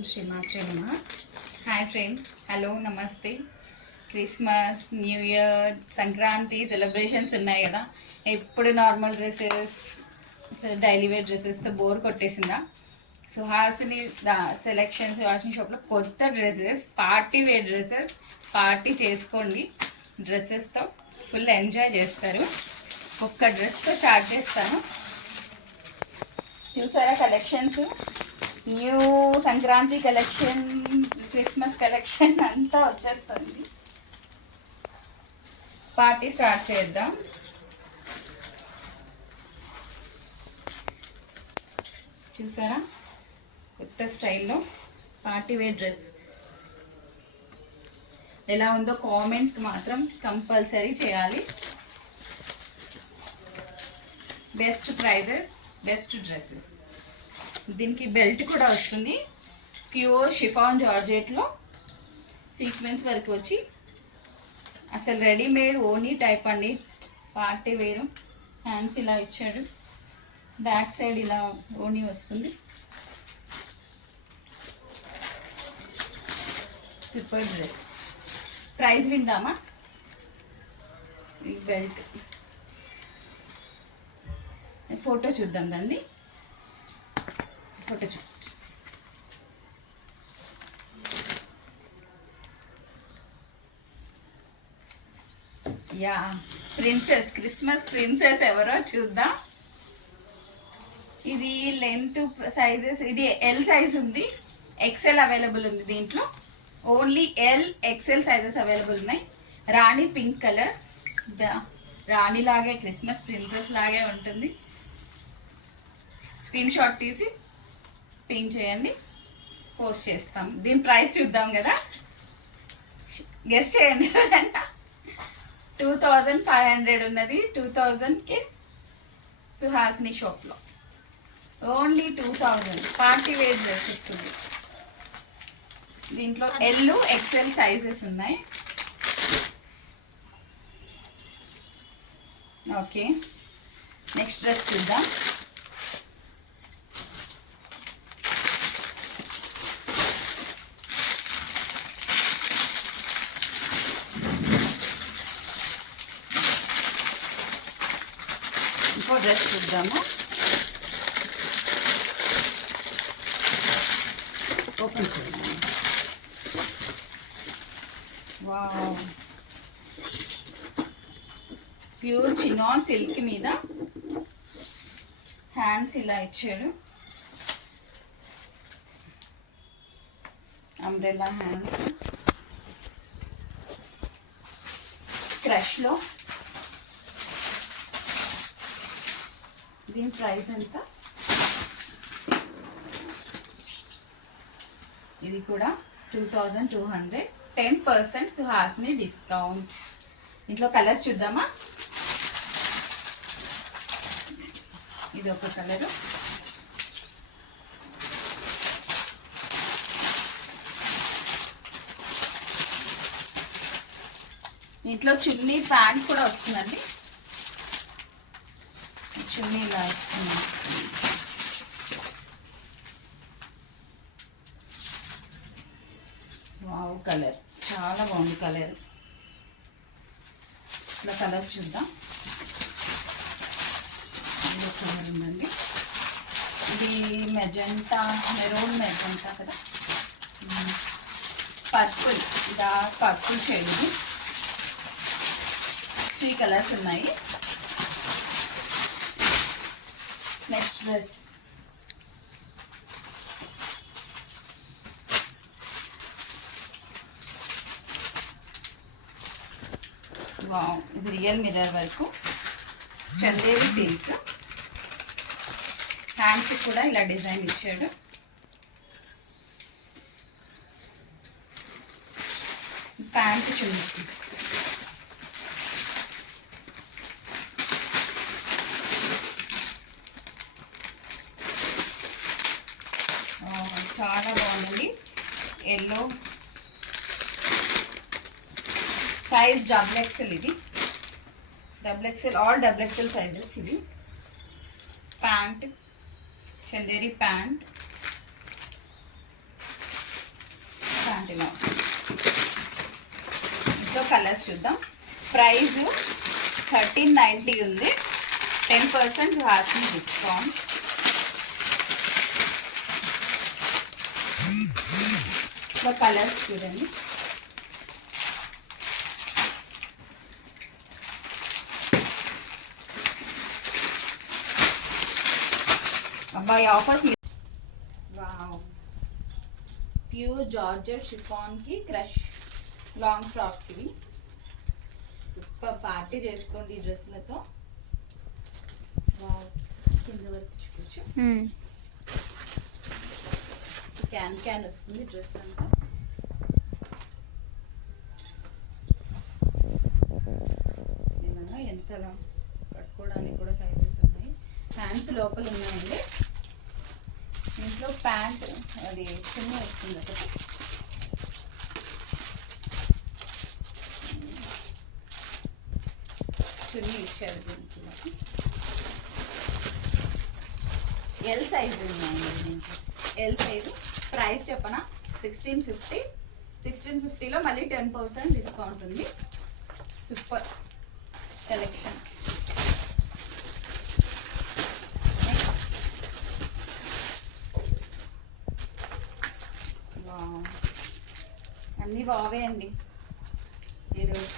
ఓం శ్రీమాత్రే నమః. Hi friends, hello, నమస్తే. Christmas, new year, Sankranti celebrations ఉన్నాయి కదా. ఎప్పుడు నార్మల్ డ్రెస్సెస్, డైలీ వేర్ డ్రెస్సెస్తో బోర్ కొట్టేసిందా? సుహాసిని సెలెక్షన్స్ వాషింగ్ షాప్లో కొత్త dresses, party wear dresses, party చేసుకోండి. డ్రెస్సెస్తో ఫుల్ ఎంజాయ్ చేస్తారు. ఒక్క డ్రెస్తో స్టార్ట్ చేస్తాను. చూసారా collections? New Sankranti collection, Christmas collection అంతా వచ్చేస్తుంది. పార్టీ స్టార్ట్ చేద్దాం. చూసారా కొత్త స్టైల్లో పార్టీ వేర్ డ్రెస్ ఎలా ఉందో కామెంట్ మాత్రం కంపల్సరీ చేయాలి. Best prices, best dresses. దీనికి బెల్ట్ కూడా వస్తుంది. ప్యూర్ షిఫాన్ జార్జెట్లో సీక్వెన్స్ వరకు వచ్చి అసలు రెడీమేడ్ ఓనీ టైప్ అండి. పార్టీ వేరు. హ్యాండ్స్ ఇలా ఇచ్చాడు, బ్యాక్ సైడ్ ఇలా ఓనీ వస్తుంది. Super dress. ప్రైస్ విందామా? ఈ బెల్ట్ ఫోటో చూద్దాం. దాన్ని ఫోటో యా ప్రిన్సెస్, క్రిస్మస్ ప్రిన్సెస్ ఎవరో చూద్దాం. ఇది లెంత్ సైజెస్, ఇది ఎల్ సైజ్ ఉంది, ఎక్సెల్ అవైలబుల్ ఉంది. దీంట్లో only L, XL sizes available ఉన్నాయి. రాణి పింక్ కలర్, రాణి లాగే క్రిస్మస్ ప్రిన్సెస్ లాగే ఉంటుంది. స్క్రీన్ షాట్ తీసి పింక్ చేయండి, పోస్ట్ చేస్తాం. దీని ప్రైస్ చూద్దాం కదా. గెస్ చేయండి ఎవరంట. 2500 ఉన్నది. 2000కి సుహాసిని షాప్లో ఓన్లీ 2000. పార్టీ వేర్ డ్రెస్ వస్తుంది. దీంట్లో ఎల్, ఎక్సెల్ సైజెస్ ఉన్నాయి. ఓకే, నెక్స్ట్ డ్రెస్ చూద్దాం. ఇంకో డ్రెస్ చూద్దాము. ఓపెన్ చేద్దాము. వావ్, ప్యూర్ చినాన్ సిల్క్ మీద హ్యాండ్స్ ఇలా ఇచ్చాడు. అంబ్రెల్లా హ్యాండ్స్, క్రష్లో. దీని ప్రైస్ ఎంత? ఇది కూడా 2200. 10% సుహాసిని డిస్కౌంట్. ఇంట్లో కలర్స్ చూద్దామా. ఇది ఒక కలరు, ఇంట్లో చున్నీ ప్యాంట్ కూడా వస్తుందండి. చున్నీ ఇలా ఇస్తున్నాం. వావ్, కలర్ చాలా బాగుంది. కలర్ ఇలా కలర్స్ చూద్దాం. ఇది ఒక కలర్ ఉందండి. ఇది మెజెంటా, మెరూన్ మెజెంటా కదా. Purple, dark purple shade. 3 కలర్స్ ఉన్నాయి. నెక్స్ట్ డ్రెస్ వావ్, ఇది రియల్ మిర్రర్ వరకు చందేరి సిల్క్. హ్యాండ్స్ కూడా ఇలా డిజైన్ ఇచ్చాడు. ప్యాంట్ చున్నీ. చాలా బాగుంది. Yellow size XXL. ఇది XXL, ఆల్ XXL సైజెస్ ఇవి. ప్యాంట్, చందేరి ప్యాంట్, ఇంట్లో కలర్స్ చూద్దాం. ప్రైస్ 1390 ఉంది. 10% హాస్ని డిస్కౌంట్. ఇట్లా కలర్స్ చూడండి. అబ్బాయి offers. Wow, pure georgette chiffon కి క్రష్ లాంగ్ ఫ్రాక్స్ ఇవి. సూపర్ పార్టీ చేసుకోండి ఈ డ్రెస్లతో. వావ్, కింద వరకు చూపించు. క్యాన్ క్యాన్ వస్తుంది డ్రెస్ అంతా. ఇలాగా ఎంతలా కట్టుకోవడానికి కూడా సైజెస్ ఉన్నాయి. హ్యాండ్స్ లోపల ఉన్నాయండి. ఇంట్లో ప్యాంట్ అది చిన్న వస్తుంది ఒకటి. చున్నీ ఇచ్చారు దీనికి. ఎల్ సైజ్ ఉన్నాయండి దీంట్లో. L size. ప్రైస్ చెప్పనా 1650. 1650లో మళ్ళీ 10% డిస్కౌంట్ ఉంది. Super collection. అన్నీ బావే అండి ఈరోజు.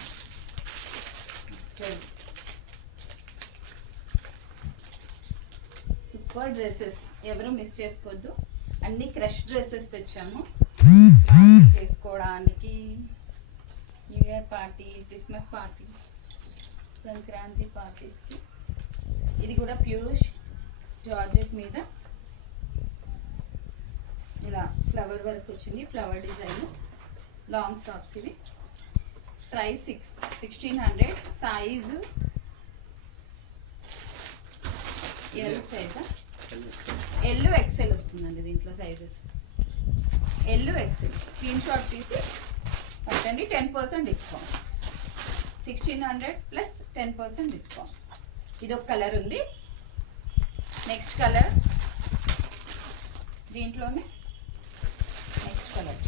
సూపర్ డ్రెస్సెస్ ఎవరు మిస్ చేసుకోవద్దు. అన్ని క్రష్ డ్రెస్సెస్ తెచ్చాము చేసుకోవడానికి. New year party, Christmas party, Sankranti పార్టీస్కి. ఇది కూడా ప్యూర్ జార్జెట్ మీద ఇలా ఫ్లవర్ వర్క్ వచ్చింది. ఫ్లవర్ డిజైన్ లాంగ్ ఫ్రాక్స్ ఇవి. ప్రైస్ 1600. సైజు ఎల్ సైజా? ఎల్ ఎక్సెల్ వస్తుందండి దీంట్లో sizes. L XL. Screenshot తీసి పట్టండి. 10% డిస్కౌంట్. 1600 ప్లస్ 10% డిస్కౌంట్. ఇది ఒక కలర్ ఉంది. నెక్స్ట్ కలర్ దీంట్లోనే నెక్స్ట్ కలర్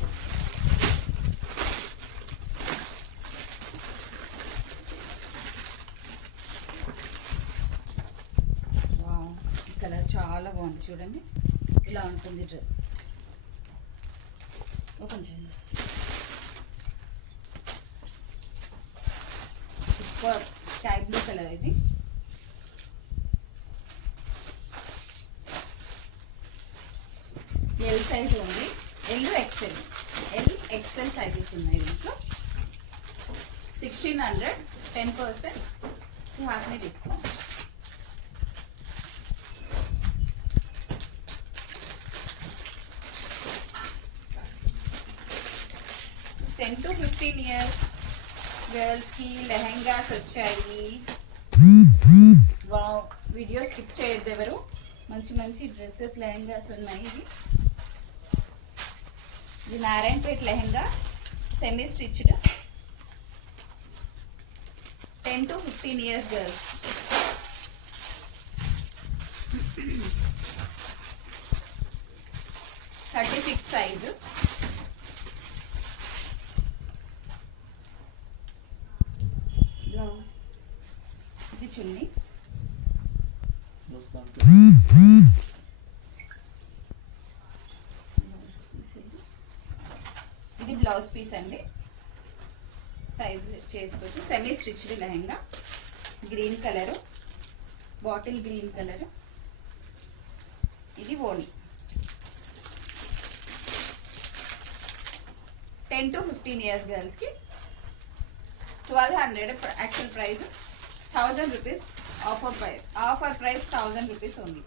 కలర్ చాలా బాగుంది చూడండి. ఇలా ఉంటుంది డ్రెస్. ఓపెన్ చేయండి. సూపర్ స్కై బ్లూ కలర్ ఇది. ఎల్ సైజ్ ఉంది. L XL. L XL sizes ఉన్నాయి దీంట్లో. 1600. 10% హాఫ్ని డిస్కౌంట్. 10 to 15 ఇయర్స్ గర్ల్స్కి లెహెంగాస్ వచ్చాయి. వావ్, వీడియో స్కిప్ చేయొద్దు ఎవరు. మంచి మంచి డ్రెస్సెస్ లెహెంగాస్ ఉన్నాయి. ఇది Narayanpet lehenga semi stitched. 10 to 15 years girls. $36 size. ఇది చున్నీ. ఇది బ్లౌజ్ పీస్ అండి. సైజ్ చేసుకోవచ్చు. Semi stitched lehenga. Green colour, bottle green colour. ఇది ఓని. 10 to 15 ఇయర్స్ గర్ల్స్కి 1200. Actual price 1000 rupees. Offer price 1000 rupees only.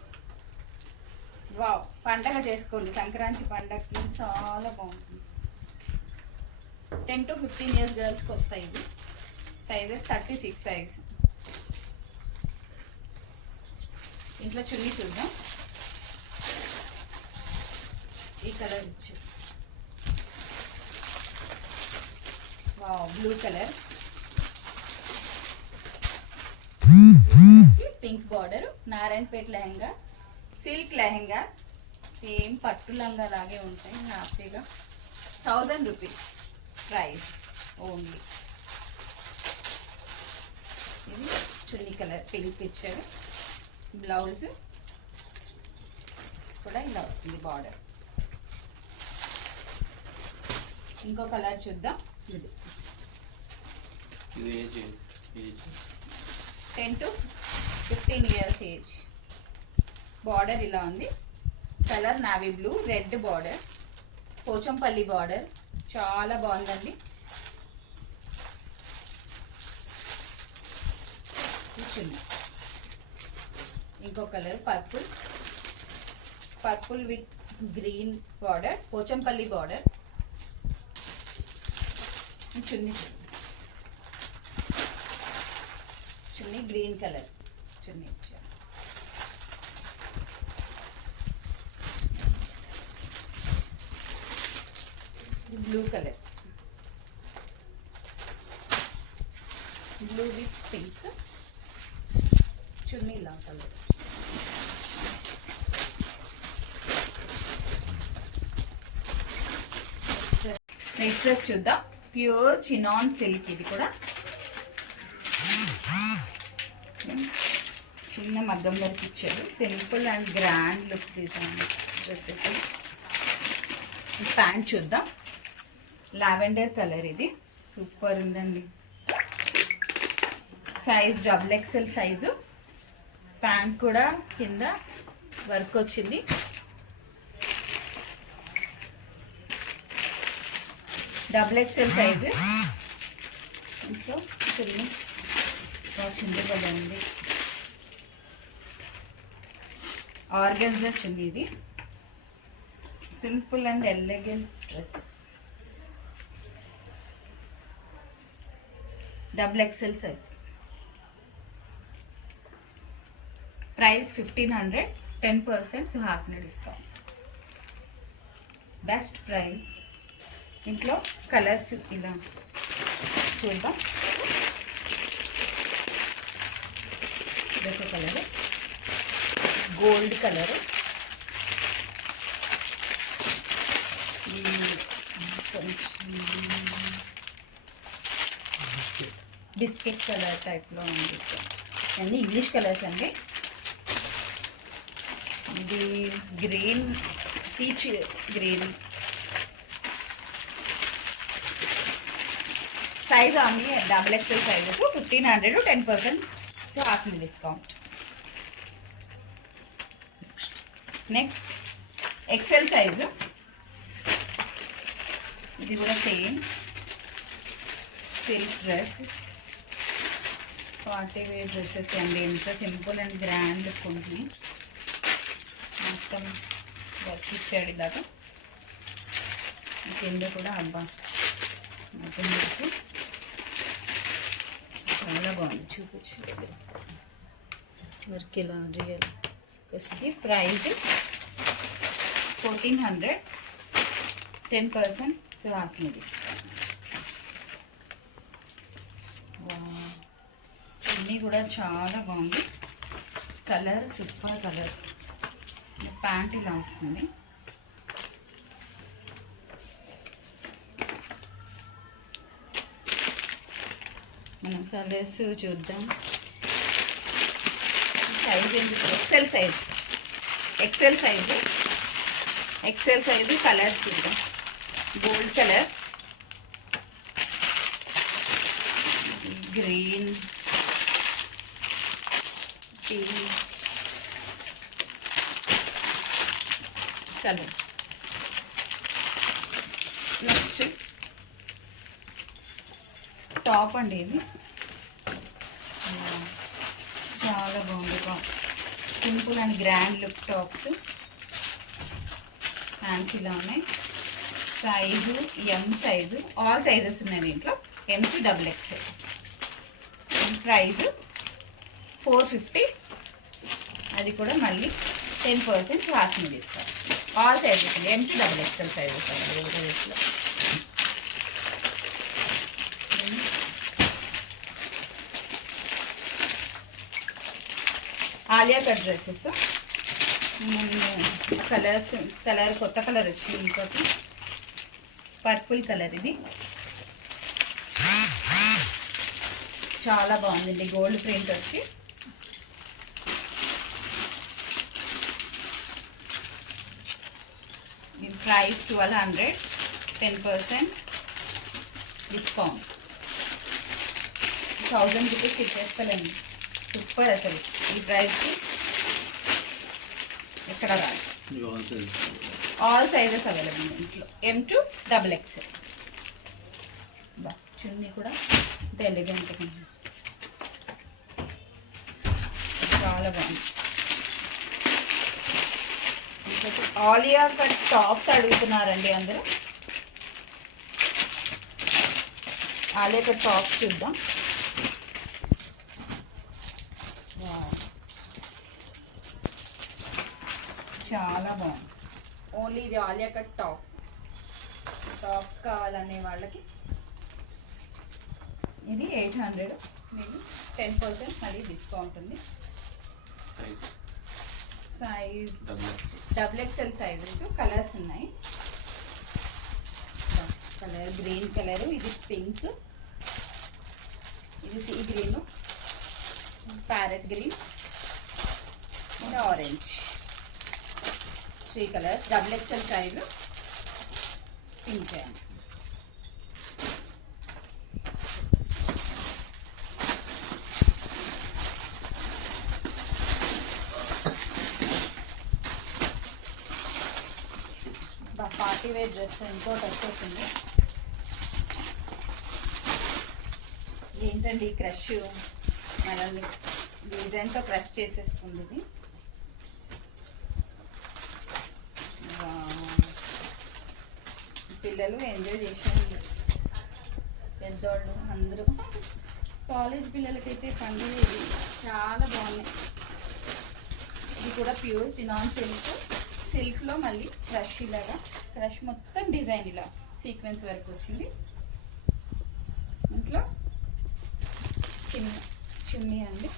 Wow, పండగ చేసుకోండి. సంక్రాంతి పండగకి చాలా బాగుంటుంది. 10 to 15 ఇయర్స్ గర్ల్స్కి వస్తాయి ఇవి. సైజెస్ 36 సైజ్. ఇంట్లో చున్నీ చూద్దాం. ఈ కలర్ ఇచ్చి wow, blue colour. Pink border. Narayanpet lehenga, సిల్క్ లెహంగా. సేమ్ పట్టు లంగా లాగే ఉంటాయి హ్యాపీగా. 1000 రూపీస్. Price only. ఇది చున్నీ కలర్ పింక్ ఇచ్చాడు. బ్లౌజ్ కూడా ఇలా వస్తుంది బార్డర్. ఇంకో కలర్ చూద్దాం. ఇది 10 to 15 years ఏజ్. బార్డర్ ఇలా ఉంది. Colour navy blue, red border, Pochampally border. చాలా బాగుందండి. ఇంకో colour purple with green border, Pochampally border. Chunni green colour chunni ఇచ్చారు. Blue colour, blue with pink chunni ఇలా కలర్. నెక్స్ట్ డ్రెస్ చూద్దాం. Pure chinon silk. ఇది కూడా చిన్న మగ్గం వర్క్ ఇచ్చారు. Simple and grand look design dress. Pant చూద్దాం. Lavender colour. ఇది సూపర్ ఉందండి. Size XXL size. ప్యాంట్ కూడా కింద వర్క్ వచ్చింది. XXL size. ఇంట్లో చున్నీ కదా ఉంది. ఆర్గన్జా చున్నీ. ఇది simple and elegant dress. XXL size. Price 1500, 10% half discount. Best price. ఇంట్లో కలర్స్ ఇలా చూద్దాం. ఇదొక colour, gold colour, biscuit colour టైప్లో ఉంది. అన్నీ ఇంగ్లీష్ కలర్స్ అండి. ఇది గ్రీన్, పీచ్ గ్రీన్. సైజ్ అన్ని XXL సైజుకు 1500, 10% హాఫ్ డిస్కౌంట్. Next XL size. ఇది కూడా same silk dresses, party wear dresses అండి. ఎంత సింపుల్ అండ్ గ్రాండ్ లుక్ ఉంటుంది. మొత్తం వర్క్ ఇచ్చాడు ఇలాగా. కింద కూడా అబ్బా మొత్తం వర్క్ చాలా బాగుంది. చూపించు వర్క్ ఇలా రియల్ వస్తుంది. ప్రైస్ 1400, 10% హాఫ్ డిస్కౌంట్. చున్నీ కూడా చాలా బాగుంది. Colour super colours. ప్యాంట్ ఇలా వస్తుంది. మనం కలర్స్ చూద్దాం. Size XL size. XL size colours చూద్దాం. Gold colour, green, peach colours. Next top అండి. ఇది చాలా బాగుంది. Simple and grand look tops. ఫ్యాన్సీలా ఉన్నాయి. Size M size. All sizes ఉన్నాయి దీంట్లో. M to XXL. ప్రైజ్ 450. అది కూడా మళ్ళీ 10% హాఫ్ డిస్కౌంట్. ఆల్ సైజెస్ ఉంది. M to XXL సైజెస్ అండి. Alia cut dresses. కలర్ కొత్త కలర్ వచ్చింది. ఇంకోటి పర్పుల్ కలర్. ఇది చాలా బాగుందండి, గోల్డ్ ప్రింట్ వచ్చి. దీని ప్రైస్ 1200, 10% డిస్కౌంట్. 1000 రూపీస్కి ఇచ్చేస్తానండి. సూపర్ అసలు ఈ ప్రైస్కి ఎక్కడ రాదు. ఆల్ సైజెస్ అవైలబుల్ ఇంట్లో, M2 XXL. బా చున్నీ కూడా ఎలిగెంట్, చాలా బాగుంది. ఆలియా కట్ టాప్స్ అడుగుతున్నారండి అందరూ. ఆలియా కట్ టాప్స్ చూద్దాం. చాలా బాగుంది. ఓన్లీ ఇది ఆలియా కట్ టాప్స్ కావాలనే వాళ్ళకి ఇది 800. మీకు 10% మళ్ళీ డిస్కౌంట్ ఉంది. Size XXL sizes. కలర్స్ ఉన్నాయి. కలర్ గ్రీన్ కలర్, ఇది పింక్, ఇది సీ గ్రీన్, ప్యారెట్ గ్రీన్, ఇది ఆరెంజ్. 3 కలర్స్. XXL సైజు పింక్ అండి. పార్టీ వేర్ డ్రెస్ ఇంకోటి వచ్చేసింది. ఏంటండి క్రష్, మనల్ని డిజైన్తో క్రష్ చేసేస్తుంది ఇది. పిల్లలు ఎంజాయ్ చేసేది, పెద్దవాళ్ళు అందరూ. కాలేజ్ పిల్లలకైతే పండుగ ఇది. చాలా బాగున్నాయి. ఇది కూడా ప్యూర్ చినాన్ సిల్క్లో మళ్ళీ క్రష్, ఇలాగా క్రష్ మొత్తం డిజైన్ ఇలా సీక్వెన్స్ వర్క్ వచ్చింది. ఇంట్లో చున్నీ అండి.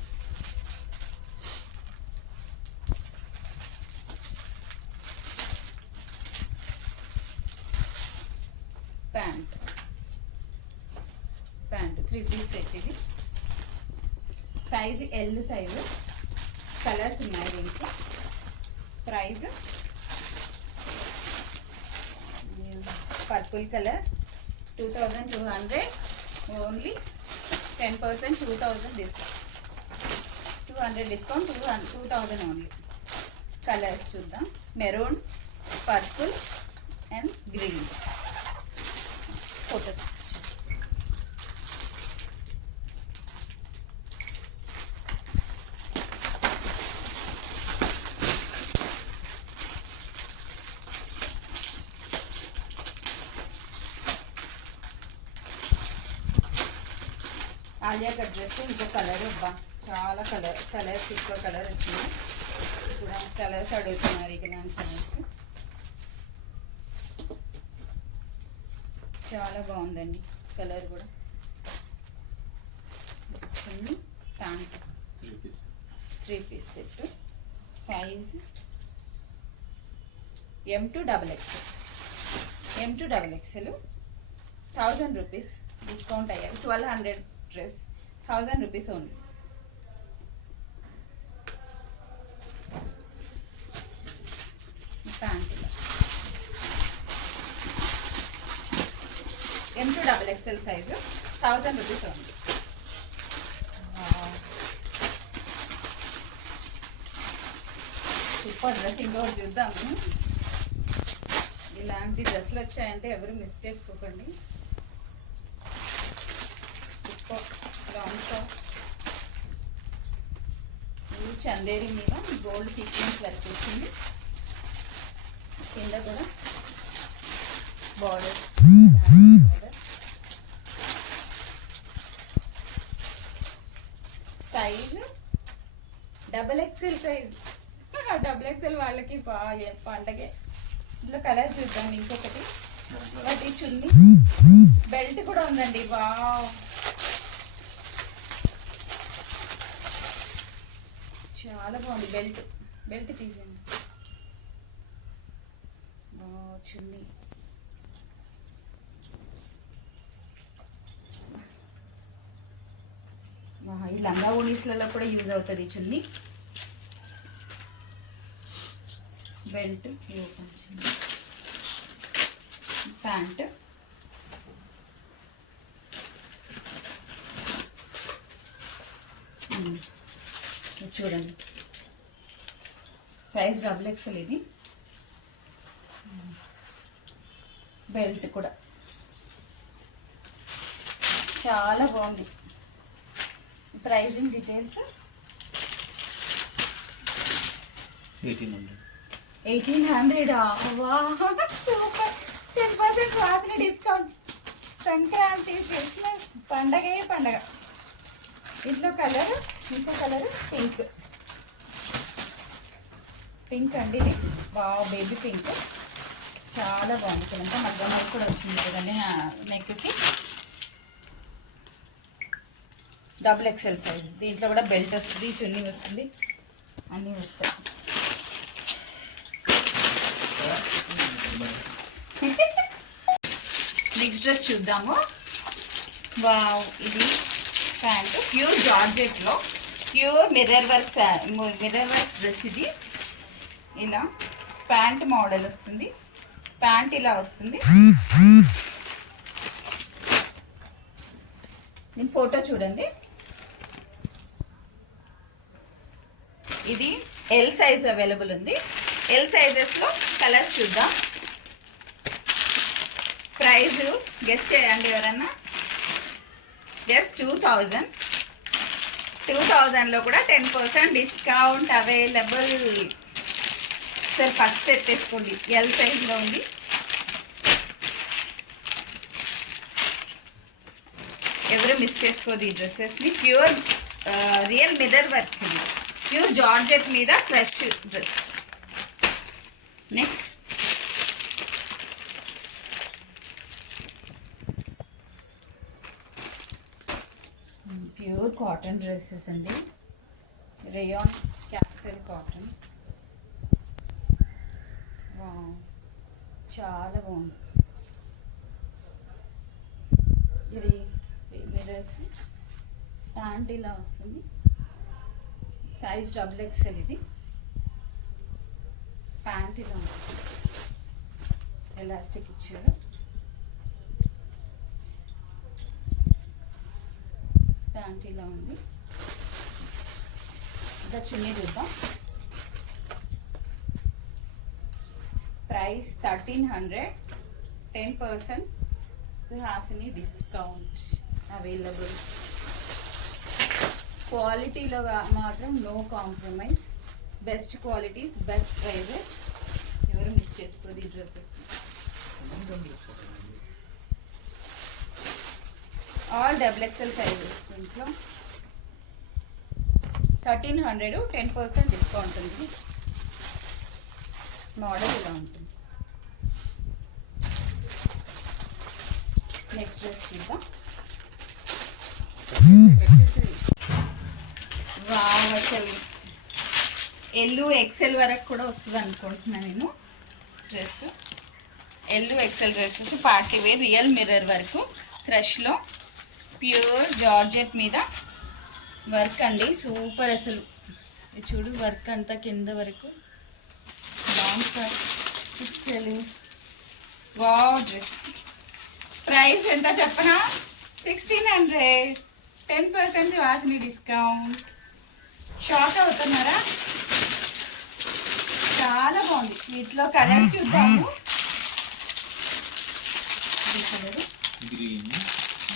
Pant 3 piece set. ఇది సైజ్ L సైజు. కలర్స్ ఉన్నాయి దీంట్లో. Price purple colour 2200, only 10% 2000 discount. 200 discount, 2000 only. Colours చూద్దాం. Maroon, purple and green. Photo Alia cut dress. ఇంకో కలర్, అబ్బా చాలా కలర్స్ ఇంకో కలర్ వచ్చింది. ఇప్పుడు కలర్స్ అడుగుతున్నారు ఇక దాని కలర్స్. చాలా బాగుందండి కలర్ కూడా. Pant 3 piece set. Size M2 XXL. 1000 rupees discount అయ్యారు. 1200 dress, 1000 rupees only. Pant M2 XXL size, 1000 rupees only. Super dress. ఇంకొకటి చూద్దాము. ఇలాంటి డ్రెస్సులు వచ్చాయంటే ఎవరు మిస్ చేసుకోకండి. సూపర్ లాంగ్ టాప్, చందేరి మీద గోల్డ్ సీక్వెన్స్ వర్క్ వచ్చింది. కింద కూడా border. Size XXL size. XXL వాళ్ళకి పండగే. ఇందులో కలర్ చూద్దాం. ఇంకొకటి అది చున్నీ, బెల్ట్ కూడా ఉందండి. వావ్, చాలా బాగుంది. బెల్ట్ తీసేయండి. చున్నీ లంగా ఓనీస్లలో కూడా యూజ్ అవుతుంది ఈ చున్నీ. బెల్ట్, ప్యాంట్, చూడండి సైజ్ XXL ఇది. బెల్ట్ కూడా చాలా బాగుంది. Pricing details 1800. వా సూపర్. 10% వాసన డిస్కౌంట్. సంక్రాంతి, క్రిస్మస్ పండగే పండగ. ఇంట్లో కలర్, ఇంకో కలర్ పింక్. పింక్ అండి ఇది. వావ్, బేబీ పింక్ చాలా బాగుంది. ఇక్కడంతా మగ్గం కూడా వచ్చింది కదండి నెక్కి. XXL size. దీంట్లో కూడా బెల్ట్ వస్తుంది, చున్నీ వస్తుంది, అన్నీ వస్తాయి. నెక్స్ట్ డ్రెస్ చూద్దాము. వావ్, ఇది ప్యాంట్ ప్యూర్ జార్జెట్లో ప్యూర్ మిర్రర్ వర్క్ డ్రెస్ ఇది. ఇలా ప్యాంట్ మోడల్ వస్తుంది, ప్యాంట్ ఇలా వస్తుంది. నేను ఫోటో చూడండి. ఇది ఎల్ సైజ్ అవైలబుల్ ఉంది. ఎల్ సైజెస్లో కలర్స్ చూద్దాం. ప్రైస్ గెస్ట్ చేయండి ఎవరన్నా. జస్ట్ 2000. 2000లో కూడా 10% డిస్కౌంట్ అవైలబుల్. సార్ ఫస్ట్ ఎత్తేసుకోండి. ఎల్ సైజ్లో ఉంది. ఎవరు మిస్ చేసుకోదు ఈ డ్రెస్సెస్ని. ప్యూర్ రియల్ మిర్రర్ వర్క్ ఇది. ప్యూర్ జార్జెట్ మీద crush dress. Next pure cotton dresses అండి. Rayon capsule cotton. చాలా బాగుంది. ఇది మిర్రర్స్. ప్యాంట్ ఇలా వస్తుంది. సైజ్ XXL ఇది. ప్యాంట్ ఇలా ఉంటుంది. ఎలాస్టిక్ ఇచ్చారు. ప్యాంట్ ఇలా ఉంది. ఇంకా చున్నీ చూద్దాం. ప్రైస్ 1300. 10% Suhasini discount available. క్వాలిటీలో మాత్రం no compromise. Best qualities, best prices. ఎవరు మిస్ చేసుకోదు ఈ డ్రెస్సెస్. All XXL sizes. దీంట్లో 1300. 10% డిస్కౌంట్ ఉంది. మోడల్ ఇలా ఉంటుంది. నెక్స్ట్ డ్రెస్ చూద్దాం. వావ్, అసలు XL వరకు కూడా వస్తుంది అనుకుంటున్నాను నేను. Dress XL dresses party wear. Real mirror work క్రష్లో ప్యూర్ జార్జెట్ మీద వర్క్ అండి. సూపర్ అసలు. చూడు వర్క్ అంతా కింద వరకు అసలు. Wow dress. ప్రైస్ ఎంత చెప్పనా? 1600. 10% వాసిని డిస్కౌంట్. షాక్ అవుతున్నారా? చాలా బాగుంది. వీటిలో కలర్స్ చూద్దాము.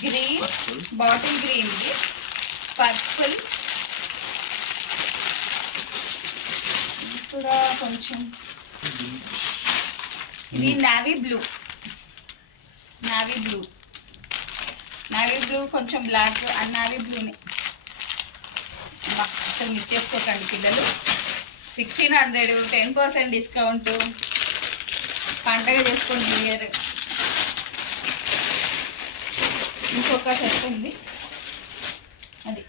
గ్రీన్, బాటిల్ గ్రీన్, పర్పుల్ కూడా కొంచెం. ఇది నావీ బ్లూ కొంచెం బ్లాక్. నావీ బ్లూని అసలు మిస్ చేసుకోకండి పిల్లలు. 1600. 10% డిస్కౌంట్. పండగ చేసుకోండి న్యూ ఇయర్. ఇంకొక సెట్ ఉంది అది.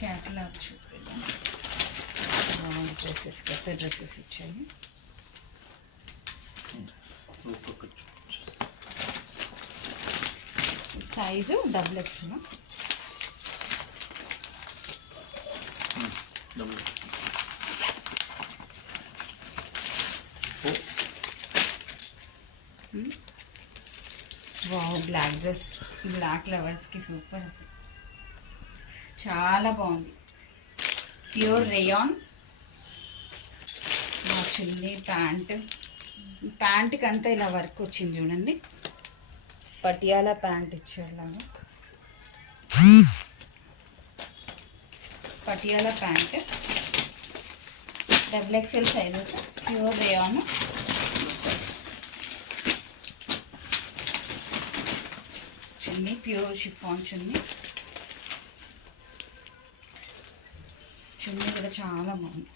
క్యాటలాగ్ చూపిద్దాం. డ్రెస్సెస్, కొత్త డ్రెస్సెస్ ఇచ్చాయి. Size double X. Wow, black dress, black లవర్స్కి సూపర్ అసలు, చాలా బాగుంది. Pure rayon. చున్నీ, ప్యాంట్కి అంతా ఇలా వర్క్ వచ్చింది చూడండి, పటియాలా ప్యాంట్ ఇచ్చేలాగా. Patiala pant, double XL sizes, pure rayon. Chunni pure chiffon chunni. Chunni కూడా చాలా బాగుంది.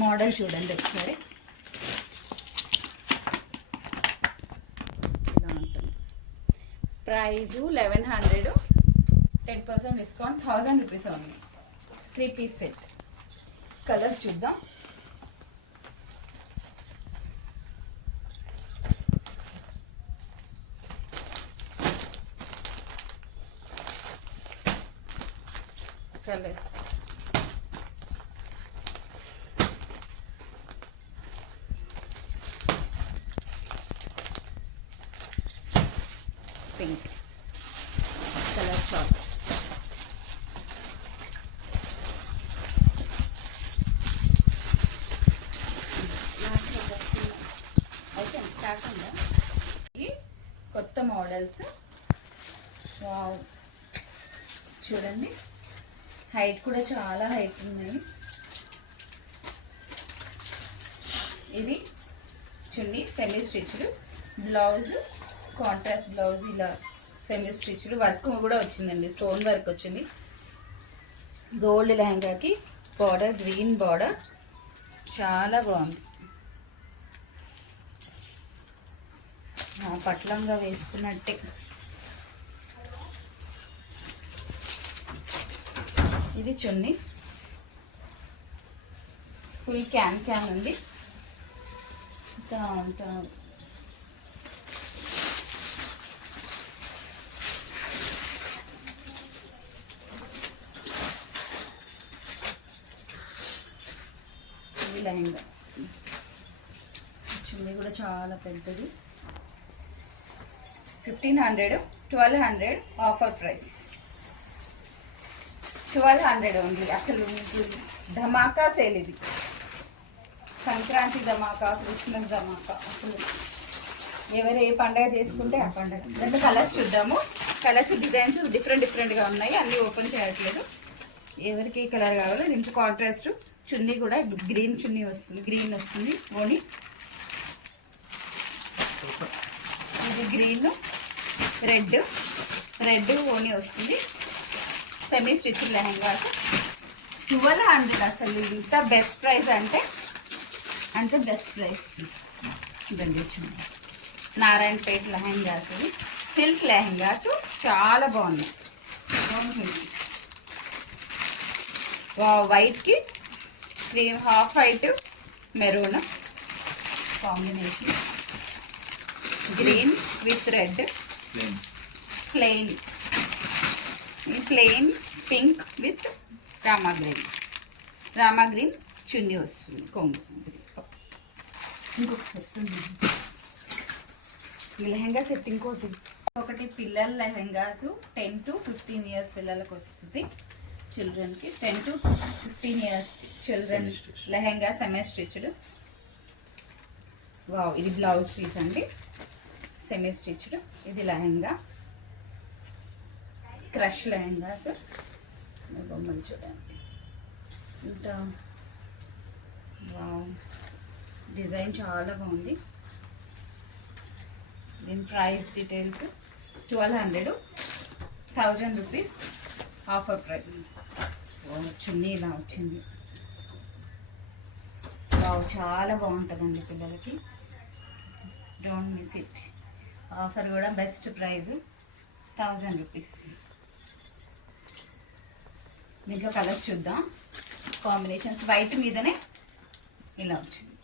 మోడల్ చూడండి ఒకసారి, ఇలా ఉంటుంది. Price 1100, 10% discount, 1000 rupees only. 3 piece set. Colours చూద్దాం. కలర్స్ పింక్ కలర్ చార్ట్, అయితే స్టార్ట్ ఉందా. ఈ కొత్త మోడల్స్, వావ్ చూడండి, హైట్ కూడా చాలా హైట్ ఉన్నాయి. ఇది chunni semi stitched, blouse contrast blouse, ఇలా సెమీ స్టిచ్డ్, వర్క్ కూడా వచ్చిందండి, స్టోన్ వర్క్ వచ్చింది. గోల్డ్ లెహంగాకి బార్డర్, గ్రీన్ బార్డర్, చాలా బాగుంది. పట్లంగా వేసుకున్నట్టే. ఇది చున్నీ, ఫుల్ క్యాన్ ఉంది. ఇది లెహంగా, చున్నీ కూడా చాలా పెద్దది. 1500, 1200 ఆఫర్ ప్రైస్. 1200 ఓన్లీ. అసలు ధమాకా సేల్ ఇది, సంక్రాంతి ధమాకా, క్రిస్మస్ ధమాకా. అసలు ఎవరు ఏ పండుగ చేసుకుంటే ఆ పండుగ. దాంట్లో కలర్స్ చూద్దాము. కలర్స్ డిజైన్స్ డిఫరెంట్గా ఉన్నాయి, అన్నీ ఓపెన్ చేయట్లేదు. ఎవరికి ఏ కలర్ కావాలో. దీంట్లో కాంట్రాస్ట్ చున్నీ కూడా గ్రీన్ చున్నీ వస్తుంది, గ్రీన్ వస్తుంది ఓని. ఇది గ్రీన్, రెడ్ ఓని వస్తుంది. Semi stitch lehenga 1200. అసలు ఇంత బెస్ట్ ప్రైస్ అంటే బెస్ట్ ప్రైస్. ఇదండి చూడండి, నారాయణపేట లెహంగాస్, సిల్క్ లెహంగాస్ చాలా బాగున్నాయి. వైట్కి cream, half white maroon combination, green with red, plain pink with Rama green chunni వస్తుంది, కొంగు. ఇంకొక సెట్ ఉంది, ఈ లెహంగా సెట్ ఒకటి పిల్లల లెహంగాస్ 10 to 15 ఇయర్స్ పిల్లలకు వస్తుంది. చిల్డ్రన్కి 10 to 15 years children lehenga semi stitched. Wow, ఇది బ్లౌజ్ పీస్ అండి, సెమీ స్టిచ్డ్. ఇది లెహంగా, క్రష్ లెహంగాస్. బొమ్మలు చూడండి, ఇంత వావ్, డిజైన్ చాలా బాగుంది. దీని price details 1200, 1000 rupees offer price. Chunni ఇలా వచ్చింది. వావ్, చాలా బాగుంటుందండి పిల్లలకి, డోంట్ మిస్ ఇట్. ఆఫర్ కూడా బెస్ట్ ప్రైస్ 1000 రూపీస్. దీంట్లో కలర్స్ చూద్దాం, కాంబినేషన్స్. వైట్ మీదనే ఇలా వచ్చింది.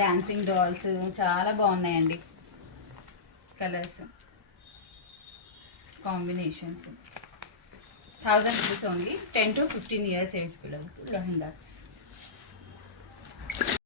డాన్సింగ్ డాల్స్ చాలా బాగున్నాయండి. Colours combinations 1000 rupees only. 10 to 15 years age పిల్లలకు లెహంగాస్.